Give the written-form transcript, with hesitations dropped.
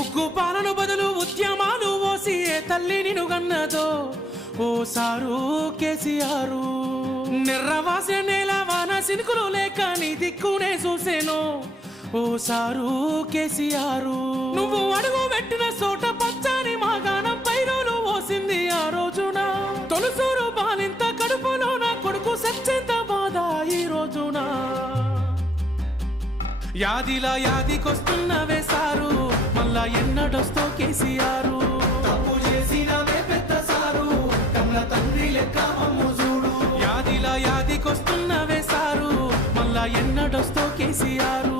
ఉగ్గు పాలన బదులు ఉద్యమాలు ఓసి ఏ తల్లి నిన్ను గన్నదో ఓ సారు కేసీఆర్. నిర్రవాసే నేల వాన సినుకులు లేక నీ దిక్కునే చూసేను ఓ సారు కేసీఆర్. నువ్వు అడుగు పెట్టిన చోట పచ్చని మాగాణం పైరులు ఓసింది ఆ రోజున. తొలుసూరు బాలింత కడుపులో నా కొడుకు సచ్చేంత బాధ ఈ రోజున. యాదిలా యాదికొస్తున్నవే సారు మళ్ళా ఎన్నడొస్తో కేసీఆర్. తప్పు చేసినవే పెద్ద సారు కన్న తండ్రి లెక్క మమ్ము చూడు. యాదిలా యాదికొస్తున్నవే సారు మళ్ళా ఎన్నడొస్తో కేసీఆర్.